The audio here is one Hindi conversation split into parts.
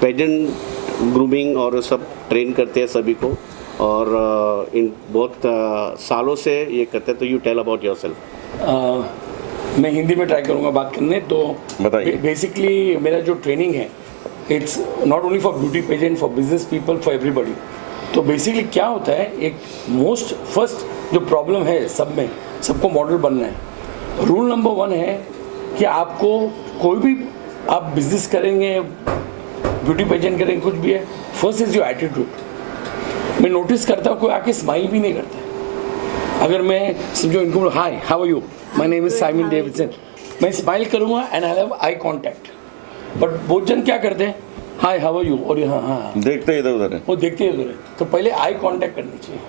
पेजेंट ग्रूमिंग और सब ट्रेन करते हैं सभी को, और इन बहुत सालों से ये करते हैं। तो यू टेल अबाउट योरसेल्फ। मैं हिंदी में ट्राई करूँगा बात करने। तो बताइए। बेसिकली मेरा जो ट्रेनिंग है, it's not only for beauty pageant, for business people, for everybody. तो बेसिकली क्या होता है, एक मोस्ट फर्स्ट जो प्रॉब्लम है सब में, सबको मॉडल बनना है। रूल नंबर 1 है कि आपको कोई भी आप बिजनेस करेंगे, ब्यूटी पेजेंट करेंगे, कुछ भी है, फर्स्ट इज योर एटीट्यूड। मैं नोटिस करता हूँ कोई आके स्माइल भी नहीं करता। अगर मैं समझो इनको hi how are you, my name is Simon Davidson, मैं स्माइल करूँगा and I have eye contact. But बहुत जन क्या करते हैं, हाय हाउ आर यू, और हाँ हाँ देखते इधर उधर है, वो देखते हैं उधर है। तो पहले आई कांटेक्ट करनी चाहिए।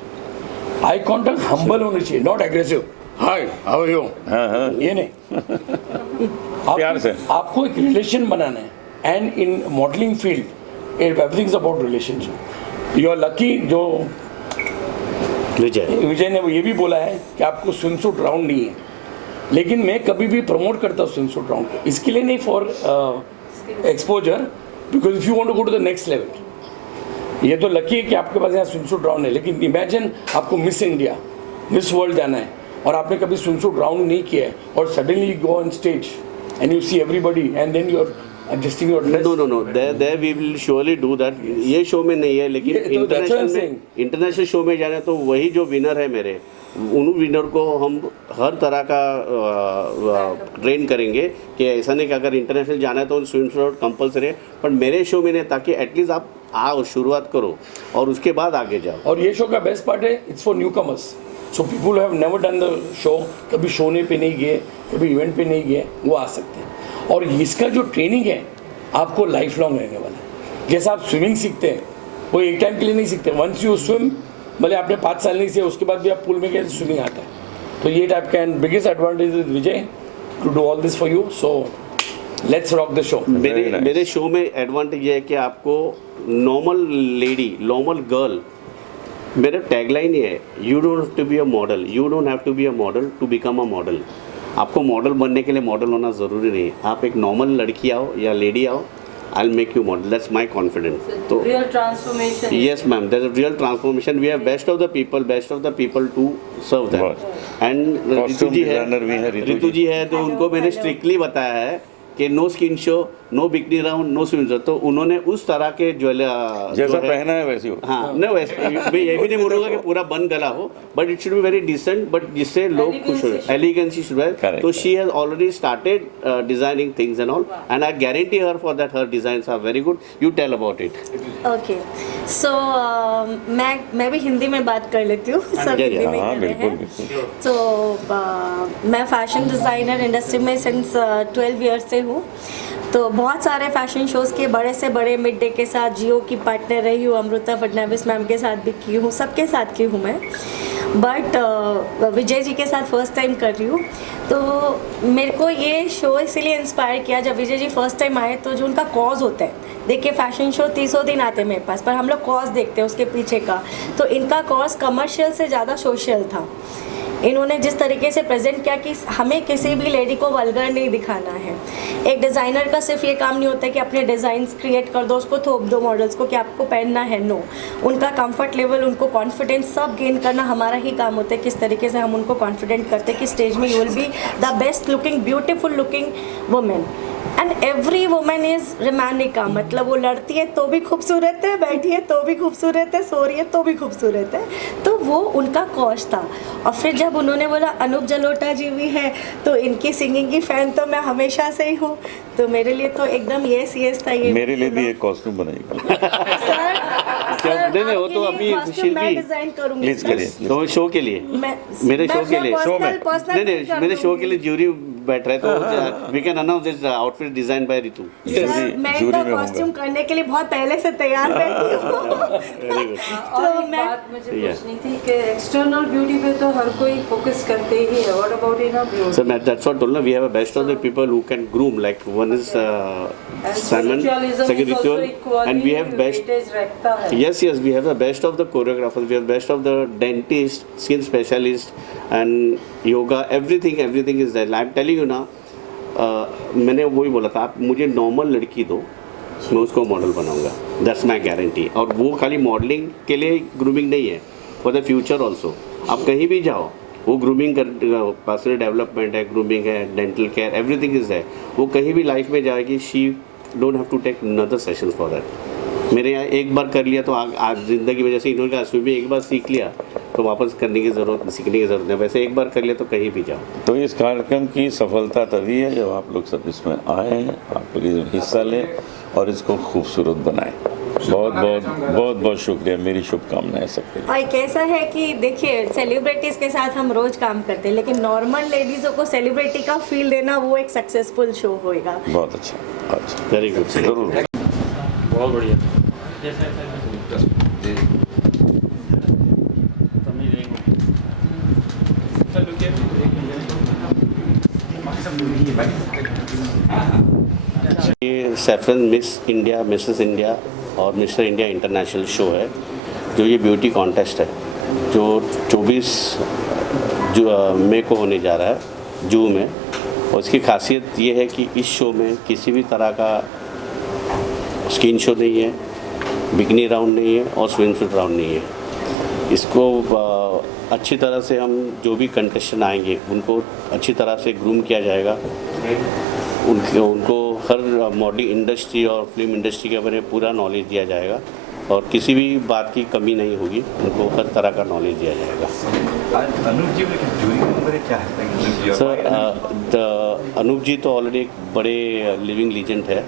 आई कांटेक्ट हम्बल होनी चाहिए, not aggressive, hi how are you, हाँ हाँ ये नहीं। प्यार से। आपको एक रिलेशन बनाना है, and in modelling field everything is about relationship. You are lucky जो विजय ने ये भी बोला है कि आपको स्विम सूट राउंड नहीं है, लेकिन मैं कभी भी प्रमोट करता हूँ स्विम सूट राउंड को, इसके लिए नहीं, for exposure, because if you want to go to the next level. ये तो लकी है कि आपके पास यहाँ स्विम सूट राउंड है, लेकिन इमेजिन आपको मिस इंडिया, मिस वर्ल्ड जाना है और आपने कभी स्विम सूट राउंड नहीं किया है, और suddenly you go on stage and you see everybody and then you are adjusting your dress. No. There we will surely do that. ये शो में नहीं है, लेकिन इंटरनेशनल शो में जाना है तो वही जो विनर है मेरे, उन विनर को हम हर तरह का ट्रेन करेंगे कि ऐसा नहीं कि अगर इंटरनेशनल जाना है तो स्विम सूट कंपलसरी है, पर मेरे शो में नहीं, ताकि एटलीस्ट आप आओ, शुरुआत करो और उसके बाद आगे जाओ। और ये शो का बेस्ट पार्ट है, it's for new commerce, so people have never done the show, कभी शो ने पे नहीं गए, कभी इवेंट पे नहीं गए, वो आ सकते हैं। और इसका जो ट्रेनिंग है आपको लाइफ लॉन्ग रहने वाला है। जैसा आप स्विमिंग सीखते हैं, वो एक टाइम के लिए नहीं सीखते, वंस यू स्विम, भले आपने 5 साल नहीं सीखा, उसके बाद भी आप पूल में गए स्विमिंग आता है। तो ये टाइप का, and biggest advantage is Vijay to do all this for you, so let's rock the show. मेरे शो में एडवांटेज ये है कि आपको नॉर्मल लेडी, नॉर्मल गर्ल, मेरा टैगलाइन ये है, you don't have to be a model, you don't have to be a model to become a model. आपको मॉडल बनने के लिए मॉडल होना ज़रूरी नहीं है, आप एक नॉर्मल लड़की आओ या लेडी आओ, I will make you model, that's my confidence. तो real transformation, yes ma'am, that is real transformation. We have best of the people to serve that. And Ritu ji है तो उनको मैंने स्ट्रिक्टली बताया है कि no skin show, no bikini round, no swim show, तो उन्होंने उस तरह के जैसा पहना है वैसे हो। हाँ, नहीं वैसे मैं ये भी नहीं बोलूँगा कि पूरा बन गला हो, but it should be very decent, but जिससे लोग खुश हो, एलिगेंसी शुड है। तो she has already started designing things and all, and I guarantee her for that her designs are very good. You tell about it. Okay, so मैं भी हिंदी में बात कर लेती हूँ, सब हिंदी में कर रहे हैं। तो मैं फैशन डिज़ाइनर इंडस्ट्री में सिंस 12 ईयर्स से हूँ। तो बहुत सारे फैशन शोज़ के बड़े से बड़े, मिड डे के साथ जियो की पार्टनर रही हूँ, अमृता फडणवीस मैम के साथ भी की हूँ, सबके साथ की हूँ मैं, बट विजय जी के साथ फर्स्ट टाइम कर रही हूँ। तो मेरे को ये शो इसीलिए इंस्पायर किया, जब विजय जी फर्स्ट टाइम आए तो जो उनका कॉज होता है, देखिए फैशन शो 30 दिन आते हैं मेरे पास, पर हम लोग कॉज देखते हैं उसके पीछे का, तो इनका कॉज कमर्शियल से ज़्यादा सोशल था। इन्होंने जिस तरीके से प्रेजेंट किया कि हमें किसी भी लेडी को वल्गर नहीं दिखाना है। एक डिज़ाइनर का सिर्फ ये काम नहीं होता है कि अपने डिज़ाइंस क्रिएट कर दो, उसको थोप दो मॉडल्स को कि आपको पहनना है, नो, उनका कंफर्ट लेवल, उनको कॉन्फिडेंस सब गेन करना हमारा ही काम होता है। किस तरीके से हम उनको कॉन्फिडेंट करते हैं कि स्टेज में you will be the best looking, beautiful looking women, and every women is रोमानिका, मतलब वो लड़ती है तो भी खूबसूरत है, बैठी है तो भी खूबसूरत है, सो रही है तो भी खूबसूरत है। तो वो उनका कॉज था। और फिर जब उन्होंने बोला अनूप जलोटा जी भी है, तो इनकी सिंगिंग की फ़ैन तो मैं हमेशा से ही हूँ, तो मेरे लिए तो एकदम येस था ये। मेरे लिए भी एक कॉस्ट्यूम बनाइएगा सर, नहीं, वो तो अभी मैं डिज़ाइन करूँगी प्लीज करिए। तो शो के लिए, मेरे शो के लिए, शो में नहीं, मेरे शो के लिए ज्यूरी बैठ रहे, तो we can announce this outfit design by Ritu. मैं इनका कॉस्ट्यूम करने के लिए बहुत पहले से तैयार बैठी हूँ। और एक बात मुझे पूछनी थी कि एक्सटर्नल ब्यूटी पे तो हर कोई फोकस करते ही है, what about inner beauty? So that's what told, we have a best of the people who can groom, like one is Simon, second Ritual, and we have best. Yes, we have the best of the choreographers, we have best of the dentist, skin specialist, and yoga, everything is there. I'm telling you ना, मैंने वही बोला था, आप मुझे नॉर्मल लड़की दो, मैं उसको मॉडल बनाऊंगा, दैट्स माई गारंटी। और वो खाली मॉडलिंग के लिए ग्रूमिंग नहीं है, फॉर द फ्यूचर ऑल्सो। आप कहीं भी जाओ, वो ग्रूमिंग कर, पर्सनल डेवलपमेंट है, ग्रूमिंग है, डेंटल केयर, एवरीथिंग इज है। वो कहीं भी लाइफ में जाएगी, she don't have to take another session for that. मेरे यहाँ एक बार कर लिया तो आज ज़िंदगी में, जैसे इन्होंने कहा स्विमिंग एक बार सीख लिया तो वापस करने की ज़रूरत, सीखने की ज़रूरत नहीं। वैसे एक बार कर लिया तो कहीं भी जाओ। तो इस कार्यक्रम की सफलता तभी है जब आप लोग सब इसमें आए हैं, आप लोग इसमें हिस्सा लें और इसको खूबसूरत बनाएं। बहुत बहुत बहुत बहुत शुक्रिया, मेरी शुभकामनाएं सबके लिए। और कैसा है कि देखिए, सेलिब्रिटीज़ के साथ हम रोज़ काम करते हैं, लेकिन नॉर्मल लेडीज़ों को सेलिब्रिटी का फील देना वो एक सक्सेसफुल शो होएगा। बहुत अच्छा, अच्छा, वेरी गुड। जरूर। बहुत बढ़िया। ये saffron miss India, Mrs India और मिस्टर इंडिया इंटरनेशनल शो है, जो ये ब्यूटी कॉन्टेस्ट है, जो 24 मई को होने जा रहा है जू में। और इसकी खासियत ये है कि इस शो में किसी भी तरह का स्किन शो नहीं है, बिकनी राउंड नहीं है और स्विम सूट राउंड नहीं है। इसको अच्छी तरह से हम जो भी कंटेस्टेंट आएंगे उनको अच्छी तरह से ग्रूम किया जाएगा। उनको हर मॉडलिंग इंडस्ट्री और फिल्म इंडस्ट्री के बारे में पूरा नॉलेज दिया जाएगा और किसी भी बात की कमी नहीं होगी, उनको हर तरह का नॉलेज दिया जाएगा। अनूप जी जूरी मेंबर क्या है सर, अनूप जी तो ऑलरेडी एक बड़े लिविंग लीजेंड है,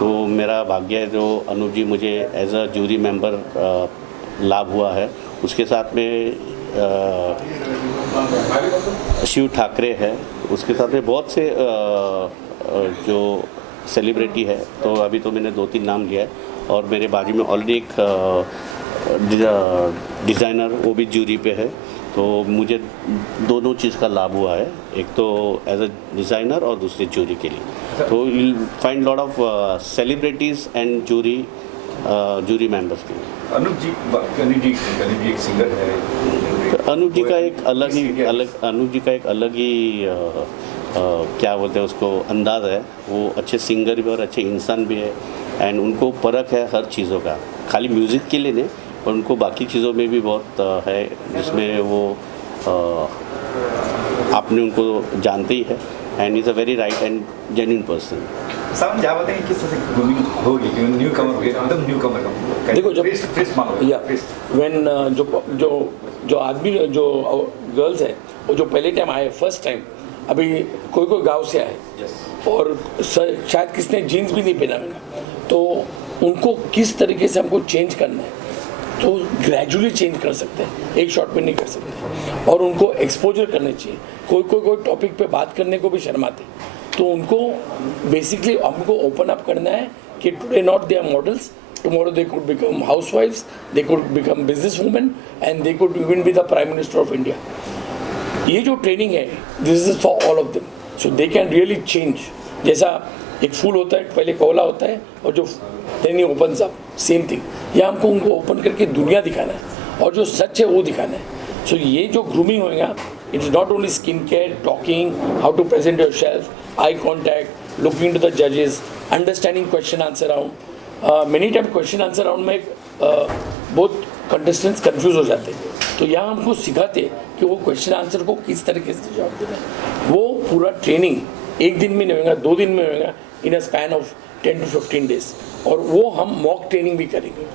तो मेरा भाग्य है जो अनूप जी मुझे एज अ जूरी मेंबर लाभ हुआ है। उसके साथ में शिव ठाकरे है, उसके साथ में बहुत से जो सेलिब्रिटी है। तो अभी तो मैंने 2-3 नाम लिया है और मेरे बाजू में ऑलरेडी एक डिज़ाइनर वो भी जूरी पे है। तो मुझे दोनों चीज़ का लाभ हुआ है, एक तो एज अ डिज़ाइनर और दूसरी जूरी के लिए। तो you find lot of celebrities and jury members के लिए। अनूप जी एक सिंगर है। अनूप जी का एक अलग ही क्या बोलते हैं उसको अंदाज़ है। वो अच्छे सिंगर भी और अच्छे इंसान भी है एंड उनको परख है हर चीज़ों का, खाली म्यूज़िक के लिए नहीं पर उनको बाकी चीज़ों में भी बहुत है, जिसमें वो आपने उनको जानते ही है and is a very right and genuine person. साहब क्या बताएंगे किस तरह से ग्रूमिंग होगी, न्यू कमर हो गया, मतलब न्यू कमर का देखो, जब फ्रेश मानो या व्हेन जो आदमी जो गर्ल्स है वो जो पहले टाइम आए, फर्स्ट टाइम, अभी कोई गांव से आए और शायद किसने जीन्स भी नहीं पहना होगा, तो उनको किस तरीके से हमको चेंज करना है, तो ग्रेजुअली चेंज कर सकते हैं, एक शॉट में नहीं कर सकते। और उनको एक्सपोजर करने चाहिए। कोई टॉपिक पे बात करने को भी शर्माते, तो उनको बेसिकली हमको ओपन अप करना है कि today not they are models, tomorrow they could become हाउसवाइफ्स, they could become business women and they could even be the prime minister of India. ये जो ट्रेनिंग है, this is for all of them, so they can really change. जैसा एक फूल होता है, पहले कोला होता है और जो then he opens up, same thing यहाँ हमको उनको ओपन करके दुनिया दिखाना है और जो सच है वो दिखाना है। सो ये जो ग्रूमिंग होएगा, it is not only skin care, talking, how to present yourself, eye contact, looking to the जजेस, understanding question answer round. Many time question answer round में बहुत कंटेस्टेंट्स कंफ्यूज हो जाते हैं, तो यहाँ हमको सिखाते कि वो क्वेश्चन आंसर को किस तरीके से जवाब देना है। वो पूरा ट्रेनिंग एक दिन में नहीं होगा, 2 दिन में होगा, इन a span of 10 to 15 days, और वो हम मॉक ट्रेनिंग भी करेंगे।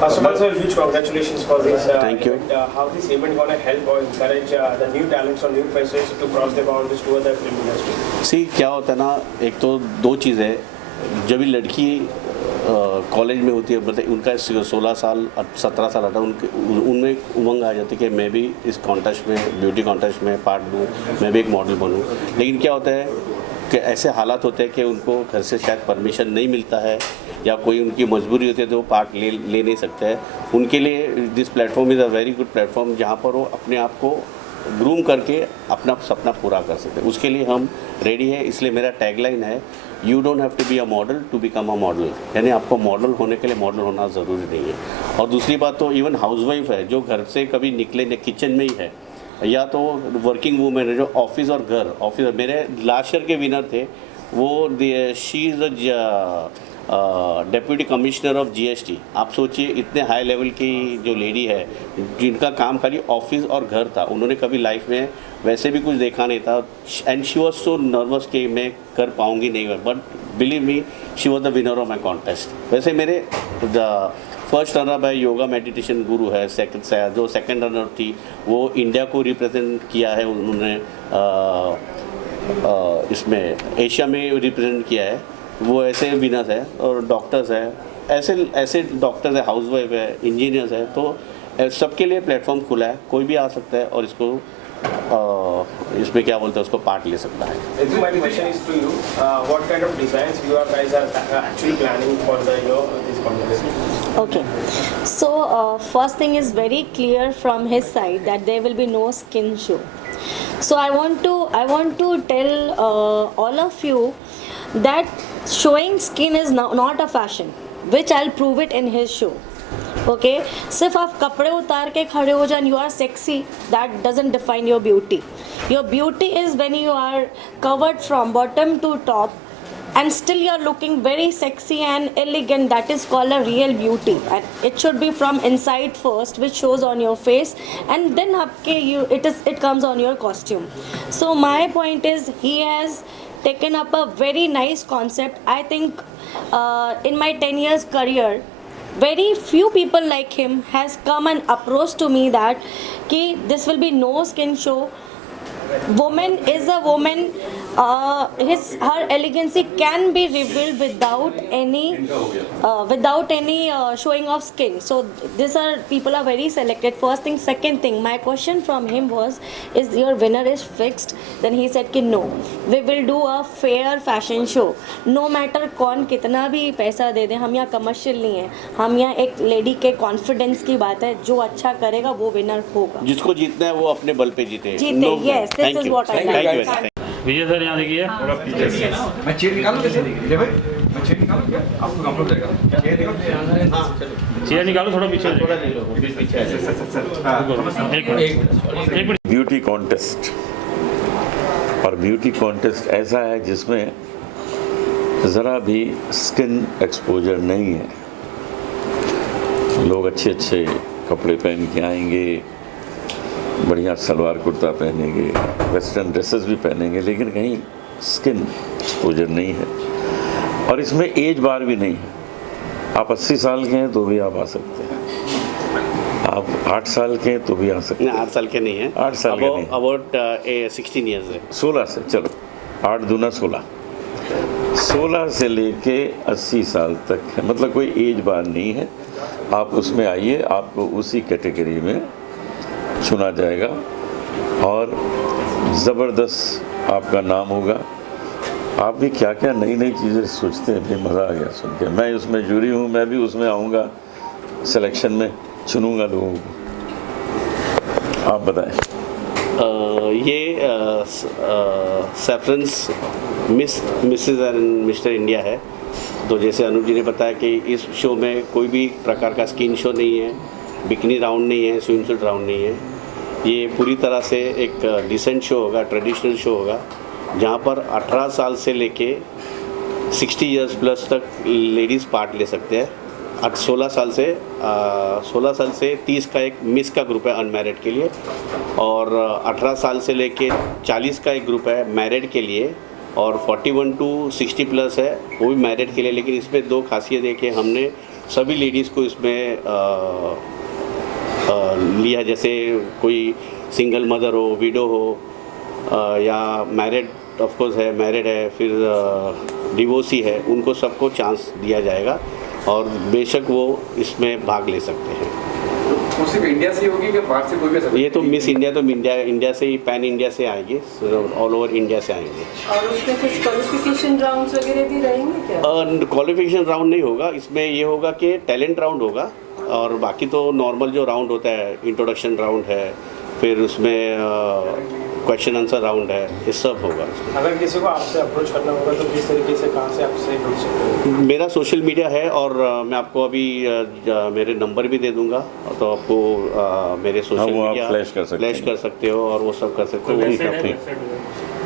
First of all, sir, huge congratulations for this. Thank you. How this event going to help or encourage the new talents or new faces to cross the boundaries toward the film industry? सी क्या होता है ना, एक तो 2 चीज़ है। जब भी लड़की कॉलेज में होती है, मतलब उनका 16 साल 17 साल आता है, उनमें एक उमंग आ जाती है कि मैं भी इस कॉन्टेस्ट में, ब्यूटी कॉन्टेस्ट में पार्ट लूँ, मैं भी एक मॉडल बनूँ। लेकिन क्या होता है कि ऐसे हालात होते हैं कि उनको घर से शायद परमिशन नहीं मिलता है या कोई उनकी मजबूरी होती है तो वो पार्ट ले नहीं सकते हैं। उनके लिए this platform is a very good platform, जहाँ पर वो अपने आप को ग्रूम करके अपना सपना पूरा कर सकते हैं। उसके लिए हम रेडी हैं। इसलिए मेरा टैगलाइन है, you don't have to be a model to become a model, यानी आपको मॉडल होने के लिए मॉडल होना ज़रूरी नहीं है। और दूसरी बात तो इवन हाउसवाइफ है जो घर से कभी निकले नहीं, किचन में ही है, या तो वर्किंग वूमेन है जो ऑफिस और घर, ऑफिस। मेरे लास्ट ईयर के विनर थे, वो she is deputy commissioner of GST. आप सोचिए इतने हाई लेवल की जो लेडी है जिनका काम खाली ऑफिस और घर था, उन्होंने कभी लाइफ में वैसे भी कुछ देखा नहीं था and she was so nervous कि मैं कर पाऊँगी नहीं, but believe me she was the winner of my contest. वैसे मेरे फर्स्ट रनर है योगा मेडिटेशन गुरु है, जो सेकंड रनर थी वो इंडिया को रिप्रेजेंट किया है, उन्होंने इसमें एशिया में रिप्रेजेंट किया है, वो ऐसे विनर्स है। और डॉक्टर्स है, ऐसे डॉक्टर्स है, हाउसवाइफ है, इंजीनियर्स है, तो सबके लिए प्लेटफॉर्म खुला है, कोई भी आ सकता है और इसको इसमें क्या बोलते हैं उसको पार्ट ले सकता है। My question is to you, what kind of designs you guys are actually planning for this contest? Okay, so first thing is very clear from his side that there will be no skin show. So I want to tell all of you that showing skin is not a fashion, which I'll prove it in his show. Okay सिर्फ आप कपड़े उतार के खड़े हो जाए you are sexy, that doesn't define your beauty. Your beauty is when you are covered from bottom to top and still you are looking very sexy and elegant. That is called a real beauty, and it should be from inside first, which shows on your face, and then it comes on your costume. So my point is he has taken up a very nice concept. I think in my 10 years career very few people like him has come and approached to me that ki this will be no skin show. Woman is a woman, her elegancy can be revealed without any showing of skin. So these are people are very selected. First thing. Second thing, my question from him was, is your winner is fixed? Then he said कि no, we will do a fair fashion show. No matter कौन कितना भी पैसा दे दे, हम यहाँ कमर्शियल नहीं है, हम यहाँ एक लेडी के कॉन्फिडेंस की बात है, जो अच्छा करेगा वो विनर होगा। जिसको जीतना है वो अपने बल पे जीते। Yes, this is what I like. Vijay sir यहाँ देखिए, मैं चेयर निकालूं कैसे? विजय भाई, मैं चेयर निकालूं क्या? आपको कंप्लीट करेगा। चेयर निकालो। चेयर निकालो, थोड़ा पीछे थोड़ा ले लो, पीछे आ जाओ। एक मिनट। ब्यूटी कॉन्टेस्ट, और ब्यूटी कॉन्टेस्ट ऐसा है जिसमें ज़रा भी स्किन एक्सपोजर नहीं है। लोग अच्छे अच्छे कपड़े पहन के आएंगे, बढ़िया सलवार कुर्ता पहनेंगे, वेस्टर्न ड्रेसेस भी पहनेंगे, लेकिन कहीं स्किन एक्सपोजर नहीं है। और इसमें एज बार भी नहीं है। आप 80 साल के हैं तो भी आप आ सकते हैं, आप 8 साल के हैं तो भी आ सकते हैं। 8 साल के नहीं है, 8 साल के नहीं, अबाउट 16 ईयर्स है। 16 से, चलो 8 दूना 16, 16 से लेके 80 साल तक है, मतलब कोई एज बार नहीं है। आप उसमें आइए, आपको उसी कैटेगरी में चुना जाएगा और ज़बरदस्त आपका नाम होगा। आप भी क्या क्या नई नई चीज़ें सोचते हैं, भी मज़ा आ गया सुन के। मैं उसमें जूरी हूँ, मैं भी उसमें आऊँगा, सिलेक्शन में चुनूँगा लोगों को। आप बताएं। ये सेफरेंस मिसेस एंड मिस्टर इंडिया है। तो जैसे अनुज जी ने बताया कि इस शो में कोई भी प्रकार का स्किन शो नहीं है, बिकनी राउंड नहीं है, स्विम सूट राउंड नहीं है। ये पूरी तरह से एक डिसेंट शो होगा, ट्रेडिशनल शो होगा, जहाँ पर 18 साल से लेके 60 इयर्स प्लस तक लेडीज़ पार्ट ले सकते हैं। 16 साल से 30 का एक मिस का ग्रुप है अनमैरिड के लिए, और 18 साल से लेके 40 का एक ग्रुप है मैरिड के लिए, और 41 टू 60 प्लस है वो भी मैरिड के लिए। लेकिन इसमें 2 खासियत है कि हमने सभी लेडीज़ को इसमें लिया, जैसे कोई सिंगल मदर हो, विडो हो, या मैरिड ऑफ कोर्स है, मैरिड है, फिर डिवोर्सी है, उनको सबको चांस दिया जाएगा और बेशक वो इसमें भाग ले सकते हैं। तो सिर्फ इंडिया से ही होगी कि बाहर से कोई भी आ सकता है? ये तो मिस इंडिया तो इंडिया से ही, पैन इंडिया से आएंगे, ऑल ओवर इंडिया से आएंगे। और उसमें कुछ क्वालिफिकेशन राउंड्स वगैरह भी रहेंगे क्या? क्वालिफिकेशन राउंड नहीं होगा इसमें, ये होगा कि टैलेंट राउंड होगा, और बाकी तो नॉर्मल जो राउंड होता है, इंट्रोडक्शन राउंड है, फिर उसमें क्वेश्चन आंसर राउंड है, ये सब होगा। अगर किसी को आपसे अप्रोच करना होगा तो किस तरीके से, कहाँ से आपसे जुड़ सकते हैं? मेरा सोशल मीडिया है, और मैं आपको अभी मेरे नंबर भी दे दूंगा, तो आपको मेरे सोशल मीडिया फ्लैश कर सकते हो और वो सब कर सकते हो।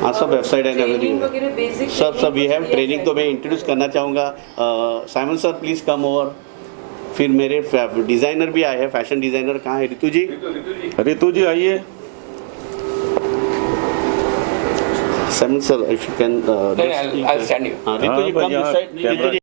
हाँ सब वेबसाइट एंड ट्रेनिंग एवरीथिंग वगैरह बेसिक सब वी हैव ट्रेनिंग। तो मैं इंट्रोड्यूस करना चाहूँगा Simon sir, please come over. फिर मेरे डिज़ाइनर भी आए हैं, फैशन डिज़ाइनर कहाँ है? रितु जी, रितु जी आइए। Simon sir if you can I'll stand here. हाँ रितु जी हाँ, कम यहाँ दिस साइड। कैमरा